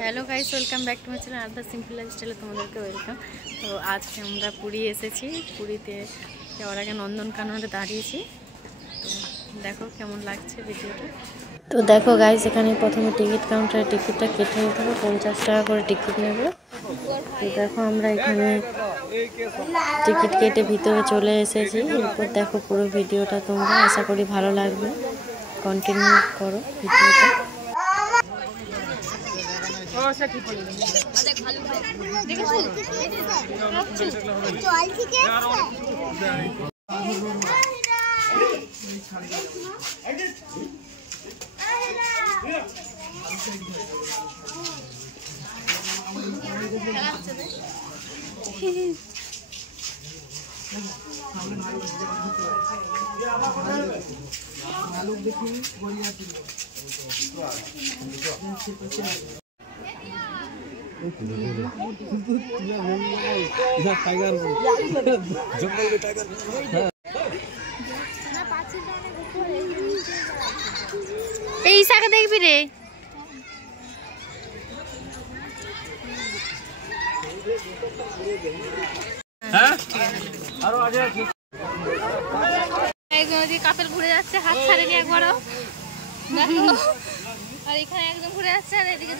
Hello guys, welcome back to my channel other simple লাইফস্টাইলে তোমাদেরকে welcome. তো আজকে আমরা পুরী এসেছি। পুরীতে যাওয়ার আগে নন্দনকাননে দাঁড়িয়েছি। তো দেখো কেমন লাগছে ভিডিওটা। তো দেখো গাইস, এখানে প্রথমে টিকিট কাউন্টারে টিকিটটা কেটে নিতে হবে, 50 টাকা করে টিকিট নেবে। তো দেখো আমরা এখানে টিকিট কেটে ভিতরে চলে এসেছি। এরপর দেখো পুরো ভিডিওটা, তোমরা আশা করি ভালো লাগবে, কন্টিনিউ করো ভিডিওটা। এই শাকে দেখবি রে, কাপেল ঘুরে যাচ্ছে, হাত ছাড়েনি একবারও। দেখো, আর এখানে একদম ঘুরে যাচ্ছে, আর এদিকে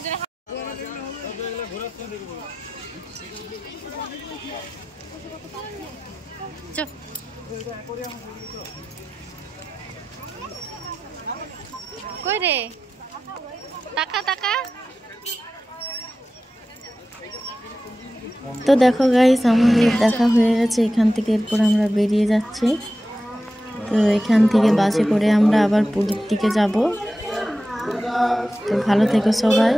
কই রে, টাকা টাকা। তো দেখো গাইস, আমাদের দেখা হয়ে গেছে এখান থেকে। এরপর আমরা বেরিয়ে যাচ্ছি। তো এখান থেকে বাসে করে আমরা আবার পুরীর দিকে যাব। তো ভালো থেকো সবাই।